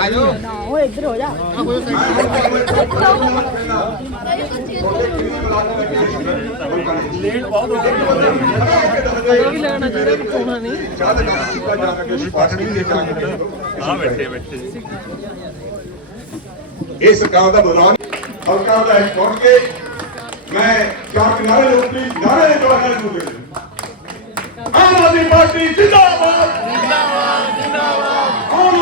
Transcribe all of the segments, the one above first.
ਉਹ ਇੱਧਰ ਹੋ ਜਾ ਵੀ ਲੈਣਾ ਜਿਹੜਾ ਵੀ ਪਾਉਣਾ ਨਹੀਂ ਆ ਬੈਠੇ ਬੈਠੇ। ਇਹ ਸਰਕਾਰ ਦਾ ਬਦਲਾਅ ਸਰਕਾਰ ਦਾ ਐਕਟ ਕੇ ਮੈਂ ਚਾਰ ਕਿਨਾਰੇ ਦੇ ਉੱਤੇ ਨਾਰੇ ਜਵਾਨਾਂ ਨੂੰ ਦੇ ਆਮ ਆਦਮੀ ਪਾਰਟੀ ਜਿੰਦਾਬਾਦ। ਜਿੰਦਾਬਾਦ ਜਿੰਦਾਬਾਦ। ਆਮ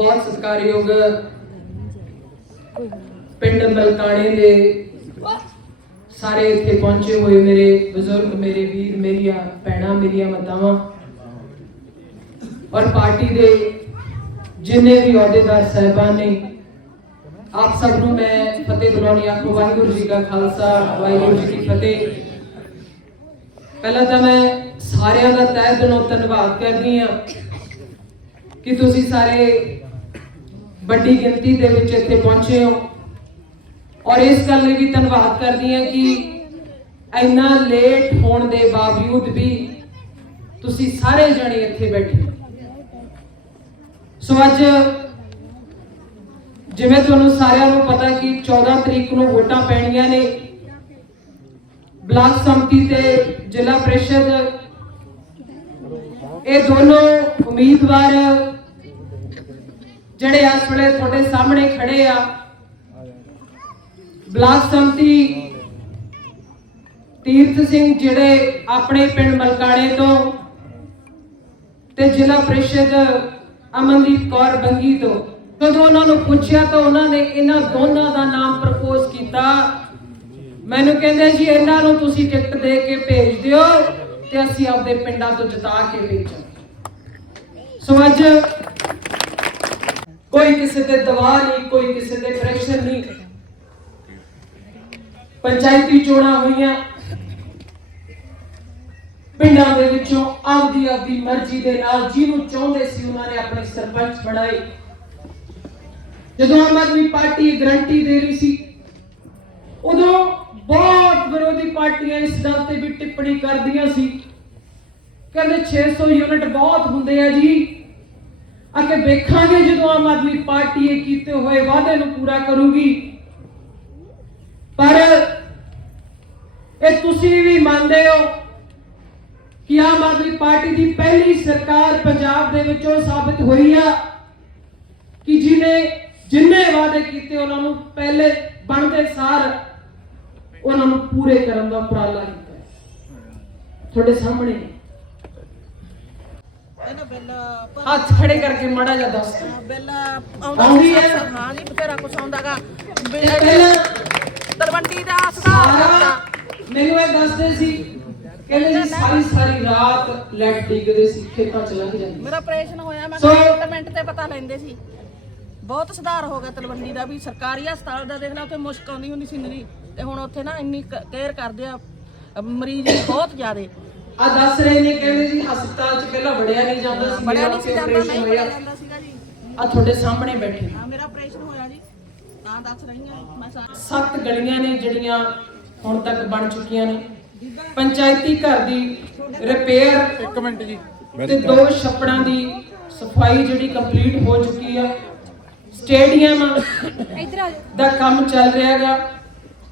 ਬਹੁਤ ਸਤਿਕਾਰਯੋਗ ਪਿੰਡ ਮਲਕਾਣੇ ਦੇ ਸਾਰੇ ਇੱਥੇ ਪਹੁੰਚੇ ਹੋਏ ਮੇਰੇ ਬਜ਼ੁਰਗ, ਮੇਰੇ ਵੀਰ, ਮੇਰੀਆਂ ਭੈਣਾਂ, ਮੇਰੀਆਂ ਮਾਤਾਵਾਂ। ਔਰ ਪਾਰਟੀ ਦੇ ਜਿੰਨੇ ਵੀ ਅਹੁਦੇਦਾਰ ਸਹਿਬਾਨ ਨੇ, ਆਪ ਸਭ ਨੂੰ ਮੈਂ ਫਤਿਹ ਬੁਲਾਉਣੀ ਆਖੋ, ਵਾਹਿਗੁਰੂ ਜੀ ਕਾ ਖਾਲਸਾ, ਵਾਹਿਗੁਰੂ ਜੀ ਕੀ ਫਤਿਹ। ਪਹਿਲਾਂ ਤਾਂ ਮੈਂ ਸਾਰਿਆਂ ਦਾ ਤਹਿ ਦਿਲੋਂ ਧੰਨਵਾਦ ਕਰਦੀ ਹਾਂ ਕਿ ਤੁਸੀਂ ਸਾਰੇ ਵੱਡੀ ਗਿਣਤੀ ਦੇ ਵਿੱਚ ਇੱਥੇ ਪਹੁੰਚੇ ਹੋ। ਔਰ ਇਸ ਗੱਲ ਲਈ ਵੀ ਧੰਨਵਾਦ ਕਰਦੀ ਹਾਂ ਕਿ ਇੰਨਾ ਲੇਟ ਹੋਣ ਦੇ ਬਾਵਜੂਦ ਵੀ ਤੁਸੀਂ ਸਾਰੇ ਜਣੇ ਇੱਥੇ ਬੈਠੇ ਹੋ। ਸੋ ਅੱਜ ਜਿਵੇਂ ਤੁਹਾਨੂੰ ਸਾਰਿਆਂ ਨੂੰ ਪਤਾ ਕਿ 14 ਤਰੀਕ ਨੂੰ ਵੋਟਾਂ ਪੈਣੀਆਂ ਨੇ। ਬਲਾਕ ਸੰਮਤੀ ਤੇ ਜ਼ਿਲ੍ਹਾ ਪ੍ਰੀਸ਼ਦ। ਇਹ ਦੋਨੋਂ ਉਮੀਦਵਾਰ ਜਿਹੜੇ ਇਸ ਵੇਲੇ ਤੁਹਾਡੇ ਸਾਹਮਣੇ ਖੜੇ ਆ ਬਲਾਕ ਸੰਮਤੀ ਤੀਰਥ ਸਿੰਘ ਜਿਹੜੇ ਆਪਣੇ ਪਿੰਡ ਮਲਕਾਣੇ ਤੋਂ ਤੇ ਜ਼ਿਲ੍ਹਾ ਪ੍ਰੀਸ਼ਦ ਅਮਨਦੀਪ ਕੌਰ ਬੰਗੀ ਤੋਂ। ਜਦੋਂ ਉਹਨਾਂ ਨੂੰ ਪੁੱਛਿਆ ਤਾਂ ਉਹਨਾਂ ਨੇ ਇਹਨਾਂ ਦੋਨਾਂ ਦਾ ਨਾਮ ਪ੍ਰਪੋਜ਼ ਕੀਤਾ। ਮੈਨੂੰ ਕਹਿੰਦੇ ਜੀ, ਇਹਨਾਂ ਨੂੰ ਤੁਸੀਂ ਟਿਕਟ ਦੇ ਕੇ ਭੇਜ ਦਿਓ ਤੇ ਅਸੀਂ ਆਪਦੇ ਪਿੰਡਾਂ ਤੋਂ ਜਿਤਾ ਕੇ ਭੇਜਾਂਗੇ। ਸੋ ਅੱਜ ਕੋਈ ਕਿਸੇ ਤੇ ਦਬਾਅ ਨਹੀਂ, ਕੋਈ ਕਿਸੇ ਤੇ ਪ੍ਰੈਸ਼ਰ ਨਹੀਂ। ਪੰਚਾਇਤੀ ਚੋਣਾਂ ਹੋਈਆਂ। ਪਿੰਡਾਂ ਦੇ ਵਿੱਚੋਂ ਆਪਦੀ ਆਪਦੀ ਮਰਜ਼ੀ ਦੇ ਨਾਲ ਜਿਹਨੂੰ ਚਾਹੁੰਦੇ ਸੀ ਉਹਨਾਂ ਨੇ ਆਪਣੇ ਸਰਪੰਚ ਬਣਾਏ। ਜਦੋਂ ਆਮ ਆਦਮੀ ਪਾਰਟੀ ਗਰੰਟੀ ਦੇ ਰਹੀ ਸੀ, ਉਦੋਂ ਬਹੁਤ ਵਿਰੋਧੀ ਪਾਰਟੀਆਂ ਇਸ ਗੱਲ ਤੇ ਵੀ ਟਿੱਪਣੀ ਕਰਦੀਆਂ ਸੀ। ਕਹਿੰਦੇ 600 ਯੂਨਿਟ ਬਹੁਤ ਹੁੰਦੇ ਆ ਜੀ। ਅੱਗੇ ਵੇਖਾਂਗੇ ਜਦੋਂ ਆਮ ਆਦਮੀ ਪਾਰਟੀ ਇਹ ਕੀਤੇ ਹੋਏ ਵਾਅਦੇ ਨੂੰ ਪੂਰਾ ਕਰੂਗੀ। ਪਰ ਇਹ ਤੁਸੀਂ ਵੀ ਮੰਨਦੇ ਹੋ ਕਿ ਆਮ ਆਦਮੀ ਪਾਰਟੀ ਦੀ ਪਹਿਲੀ ਸਰਕਾਰ ਪੰਜਾਬ ਦੇ ਵਿੱਚ ਉਹ ਸਾਬਤ ਹੋਈ ਆ ਕਿ ਜਿਹਨੇ ਜਿੰਨੇ ਵਾਅਦੇ ਕੀਤੇ ਉਹਨਾਂ ਨੂੰ ਪਹਿਲੇ ਬਣਦੇ ਸਾਰ ਉਹਨਾਂ ਨੂੰ ਪੂਰੇ ਕਰਨ ਦਾ ਉਪਰਾਲਾ ਕੀਤਾ ਤੁਹਾਡੇ ਸਾਹਮਣੇ ਨੇ। ਇਹਨਾਂ ਬਿੱਲ ਹੱਥ ਖੜੇ ਕਰਕੇ ਮਾੜਾ ਜਿਹਾ ਦੱਸ ਦਿਓ। ਬਿੱਲ ਆਉਂਦੀ ਹੈ? ਹਾਂ ਜੀ ਬਥੇਰਾ ਕੁਛ ਆਉਂਦਾਗਾ ਇਹ ਪਹਿਲਾਂ ਤਲਵੰਡੀ ਦਾ ਸਾਰਾ ਕਰਤਾ ਮੈਨੂੰ ਇਹ ਦੱਸਦੇ ਸੀ ਕਹਿੰਦੇ ਜੀ ਸਾਰੀ ਸਾਰੀ ਰਾਤ ਲੈਟ ਡਿੱਗਦੇ ਸੀ ਖੇਤਾਂ ਚ ਲੰਘ ਜਾਂਦੀ ਮੇਰਾ ਆਪਰੇਸ਼ਨ ਹੋਇਆ ਮੈਂ ਸੋ- ਕਿਹਾ ਮਿੰਟ ਤੇ ਪਤਾ ਲੈਂਦੇ ਸੀ ਬਹੁਤ ਸੁਧਾਰ ਹੋ ਗਿਆ ਤਲਵੰਡੀ ਦਾ ਵੀ ਸਰਕਾਰੀ ਹਸਪਤਾਲ ਦਾ ਦੇਖ ਲਾ ਉੱਥੇ ਮੁਸ਼ਕ ਆਉਂਦੀ ਹੁੰਦੀ ਸੀ ਨਰੀ ਤੇ ਹੁਣ ਉੱਥੇ ਨਾ ਇੰਨੀ ਕੇਅਰ ਕਰਦੇ ਆ ਅ, ਮਰੀਜ਼ ਬਹੁਤ ਜ਼ਿਆਦੇ ਆ ਦੱਸ ਰਹੇ ਨੇ ਕਹਿੰਦੇ ਜੀ ਹਸਪਤਾਲ ਚ ਪਹਿਲਾਂ ਵੜਿਆ ਨਹੀਂ ਜਾਂਦਾ ਸੀ ਬੜਿਆ ਨਹੀਂ ਸੀ ਜਾਂਦਾ operation ਨਹੀਂ ਹੋਇਆ। ਬੜਿਆ ਜਾਂਦਾ ਸੀਗਾ ਜੀ। ਆ ਤੁਹਾਡੇ ਸਾਹਮਣੇ ਬੈਠੇ। ਹਾਂ ਮੇਰਾ ਆਪਰੇਸ਼ਨ ਹੋਇਆ ਜੀ। ਤਾਂ ਦੱਸ ਰਹੀ ਹਾਂ ਮੈਂ ਸਾ- ਸੱਤ ਗਲੀਆਂ ਨੇ ਜਿਹੜੀਆਂ ਹੁਣ ਤੱਕ ਬਣ ਚੁੱਕੀਆਂ ਨੇ। ਪੰਚਾਇਤੀ ਘਰ ਦੀ ਰਿਪੇਅਰ ਇੱਕ ਮਿੰਟ ਜੀ। ਤੇ ਦੋ ਛੱਪੜਾਂ ਦੀ ਸਫ਼ਾਈ ਜਿਹੜੀ ਕੰਪਲੀਟ ਹੋ ਚੁੱਕੀ ਆ। ਸਟੇਡੀਅਮ ਦਾ ਕੰਮ ਚੱਲ ਰਿਹਾ ਹੈਗਾ।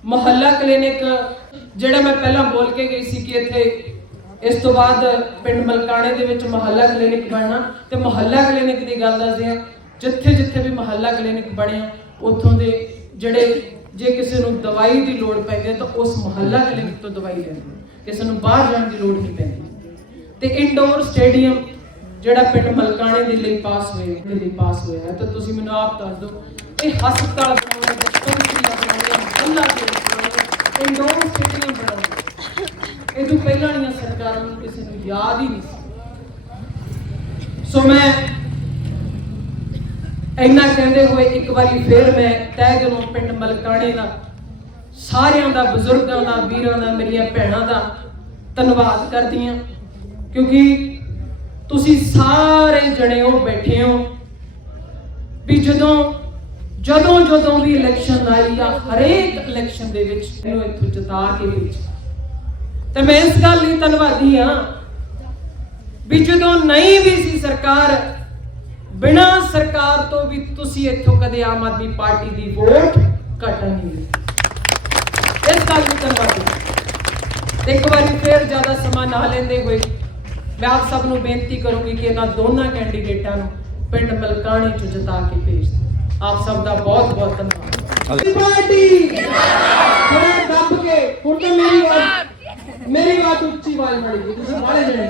ਮੁਹੱਲਾ ਕਲੀਨਿਕ ਜਿਹੜਾ ਮੈਂ ਪਹਿਲਾਂ ਬੋਲ ਕੇ ਗਈ ਸੀ ਕਿ ਇੱਥੇ ਇਸ ਤੋਂ ਬਾਅਦ ਪਿੰਡ ਮਲਕਾਣੇ ਦੇ ਵਿੱਚ ਮੁਹੱਲਾ ਕਲੀਨਿਕ ਬਣਨਾ ਤੇ ਮੁਹੱਲਾ ਕਲੀਨਿਕ ਦੀ ਗੱਲ ਦੱਸਦੇ ਆ ਜਿੱਥੇ ਜਿੱਥੇ ਵੀ ਮੁਹੱਲਾ ਕਲੀਨਿਕ ਬਣਿਆ, ਉੱਥੋਂ ਦੇ ਜਿਹੜੇ ਜੇ ਕਿਸੇ ਨੂੰ ਦਵਾਈ ਦੀ ਲੋੜ ਪੈਂਦੀ ਹੈ ਤਾਂ ਉਸ ਮੁਹੱਲਾ ਕਲੀਨਿਕ ਤੋਂ ਦਵਾਈ ਲੈਂਦੇ ਕਿਸੇ ਨੂੰ ਬਾਹਰ ਜਾਣ ਦੀ ਲੋੜ ਨਹੀਂ ਪੈਂਦੀ। ਤੇ ਇਨਡੋਰ ਸਟੇਡੀਅਮ ਜਿਹੜਾ ਪਿੰਡ ਮਲਕਾਣੇ ਦੇ ਲਈ ਪਾਸ ਹੋਇਆ ਦੇ ਲਈ ਪਾਸ ਹੋਇਆ ਹੈ, ਤਾਂ ਤੁਸੀਂ ਮੈਨੂੰ ਆਪ ਦੱਸ ਦਿਓ, ਇਹ ਹਸਪਤਾਲ ਬਣਾਉਣਾ ਡਿਸਪੈਂਸਰੀਆਂ ਬਣਾਉਣੀਆਂ ਮਹੱਲਾ ਦੇ ਇੰਡੋਰ ਸਟੇਡੀਅਮ ਬਣਾਉਣਾ ਇਹ ਤੋਂ ਪਹਿਲਾਂ ਵਾਲੀਆਂ ਸਰਕਾਰਾਂ ਨੂੰ ਕਿਸੇ ਨੂੰ ਯਾਦ ਹੀ ਨਹੀਂ ਸੀ। ਸੋ ਮੈਂ ਇੰਨਾ ਕਹਿੰਦੇ ਹੋਏ ਇੱਕ ਵਾਰੀ ਫੇਰ ਮੈਂ ਤਹਿ ਦਿਲੋਂ ਪਿੰਡ ਮਲਕਾਣੇ ਦਾ, ਸਾਰਿਆਂ ਦਾ, ਬਜ਼ੁਰਗਾਂ ਦਾ, ਵੀਰਾਂ ਦਾ, ਮੇਰੀਆਂ ਭੈਣਾਂ ਦਾ ਧੰਨਵਾਦ ਕਰਦੀ ਹਾਂ। ਕਿਉਂਕਿ ਤੁਸੀਂ ਸਾਰੇ ਜਣੇ ਹੋ ਬੈਠੇ ਹੋ ਵੀ ਜਦੋਂ ਜਦੋਂ ਜਦੋਂ ਵੀ ਇਲੈਕਸ਼ਨ ਆਈ ਆ, ਹਰੇਕ ਇਲੈਕਸ਼ਨ ਦੇ ਵਿੱਚ ਇਹਨੂੰ ਇੱਥੋਂ ਜਿਤਾ ਕੇ ਭੇਜ ਤੇ ਮੈਂ ਇਸ ਗੱਲ ਲਈ ਧੰਨਵਾਦੀ ਆ ਵੀ ਜਦੋਂ ਨਹੀਂ ਵੀ ਸੀ ਸਰਕਾਰ ਬਿਨਾ ਸਰਕਾਰ ਤੋਂ ਵੀ ਤੁਸੀਂ ਇੱਥੋਂ ਕਦੇ ਆਮ ਆਦਮੀ ਪਾਰਟੀ ਦੀ ਵੋਟ ਘਟਣ ਨਹੀਂ ਦਿੱਤੀ। ਇਸ ਗੱਲ ਲਈ ਧੰਨਵਾਦੀ ਹਾਂ। ਇੱਕ ਵਾਰੀ ਫੇਰ ਜ਼ਿਆਦਾ ਸਮਾਂ ਨਾ ਲੈਂਦੇ ਹੋਏ ਮੈਂ ਆਪ ਸਭ ਨੂੰ ਬੇਨਤੀ ਕਰੂੰਗੀ ਕਿ ਇਹਨਾਂ ਦੋਨਾਂ ਕੈਂਡੀਡੇਟਾਂ ਨੂੰ ਪਿੰਡ ਮਲਕਾਣੀ ਚ ਜਿਤਾ ਕੇ ਭੇਜ ਦਿਓ। ਆਪ ਸਭ ਦਾ ਬਹੁਤ ਬਹੁਤ ਧੰਨਵਾਦ ਪਾਰਟੀ! ਥੋੜਾ ਦੱਬ ਕੇ ਹੁਣ ਤਾਂ ਮੇਰੀ ಕಾಲ್ ಮಾಡಿದ್ವಿ ಇದು ಬಹಳ ಜನ